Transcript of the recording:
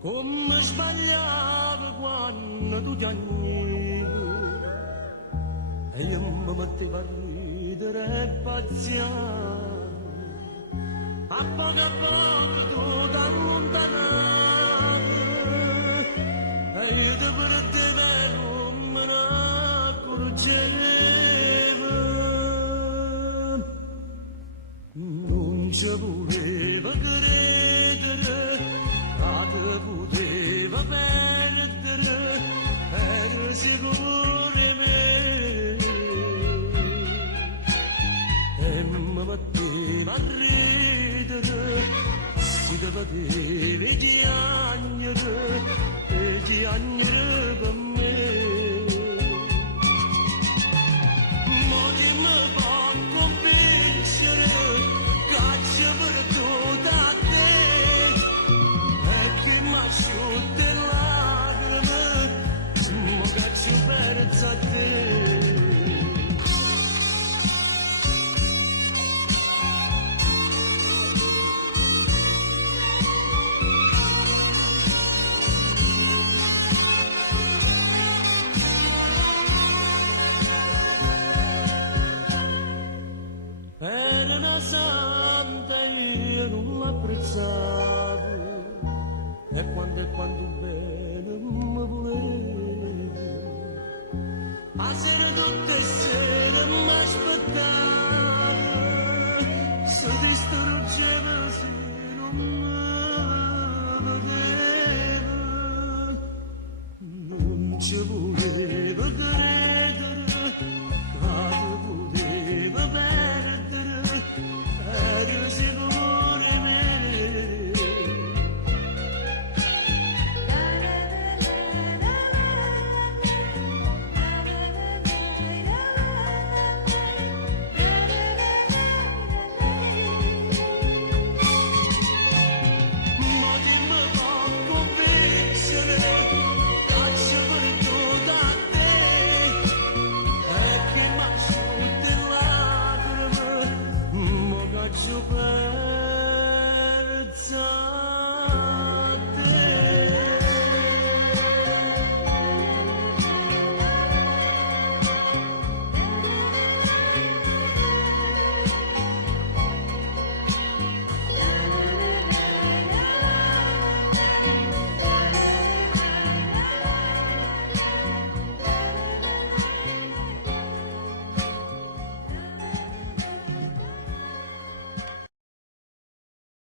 come sbagliavo quando tu ti annivi e io mi mettevo a ridere e pazziare. A poco tu ti allontanavi e io ti perdevo e non me ne accorgevo. Non ci voleva credere che ti poteva perdere, ero sicuro di me. E mi metteva a ridere, si ti vedevi piangere e piangere per me. Ma chi mi può convincere che ci ho perduto a te e che mi asciutta le lacrime, ma che ci ho perso a te. Era una santa e io non l'apprezzavo e quando bene mi volevo. A sera tutte sere mi aspettavo, se distruggeva